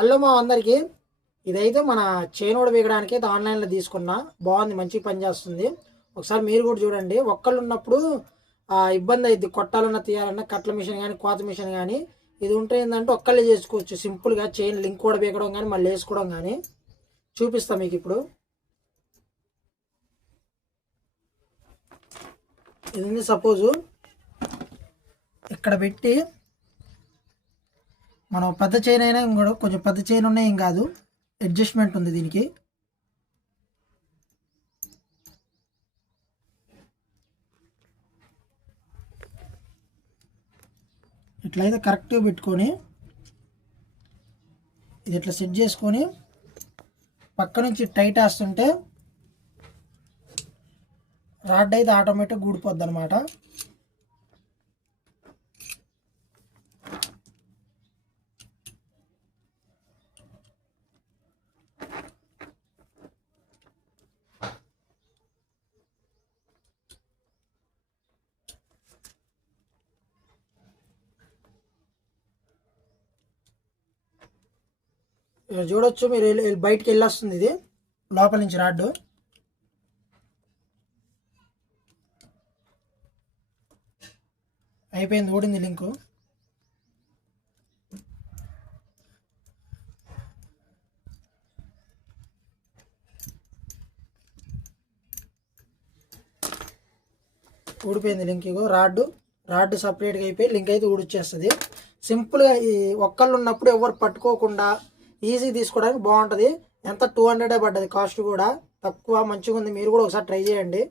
Hello మా అందరికి, ఇదైతే మన చైన్ కూడా వేయడానికి అయితే ఆన్లైన్లో తీసుకున్నా. బాగుంది, మంచి పని చేస్తుంది. ఒకసారి మీరు కూడా చూడండి. ఒక్కళ్ళు ఉన్నప్పుడు ఇబ్బంది అయింది, కొట్టాలన్నా తీయాలన్నా కట్ల మిషన్ కానీ కోత మిషన్ కానీ. ఇది ఉంటే ఏంటంటే ఒక్కళ్ళే చేసుకోవచ్చు సింపుల్గా. చైన్ లింక్ కూడా వేయడం కానీ మళ్ళీ వేసుకోవడం కానీ చూపిస్తాం మీకు ఇప్పుడు. ఇది సపోజు ఇక్కడ పెట్టి మనం పెద్ద చైన్ అయినా కూడా కొంచెం పెద్ద చైన్ ఉన్నాయి, ఏం కాదు, అడ్జస్ట్మెంట్ ఉంది దీనికి. ఇట్లయితే కరెక్ట్గా పెట్టుకొని ఇది ఇట్లా సెట్ చేసుకొని పక్క నుంచి టైట్ వేస్తుంటే రాడ్ అయితే ఆటోమేటిక్ ఊడిపోద్ది అనమాట. చూడొచ్చు మీరు, బయటికి వెళ్ళొస్తుంది ఇది లోపల నుంచి రాడ్డు. అయిపోయింది, ఊడింది లింకు. ఊడిపోయింది లింక్. ఇగో రాడ్డు సపరేట్గా అయిపోయి లింక్ అయితే ఊడిచ్చేస్తుంది. సింపుల్గా ఈ ఒక్కళ్ళు ఉన్నప్పుడు ఎవరు పట్టుకోకుండా ఈజీ తీసుకోవడానికి బాగుంటుంది. ఎంత 200 పడ్డది, కాస్ట్ కూడా తక్కువ, మంచిగా ఉంది. మీరు కూడా ఒకసారి ట్రై చేయండి.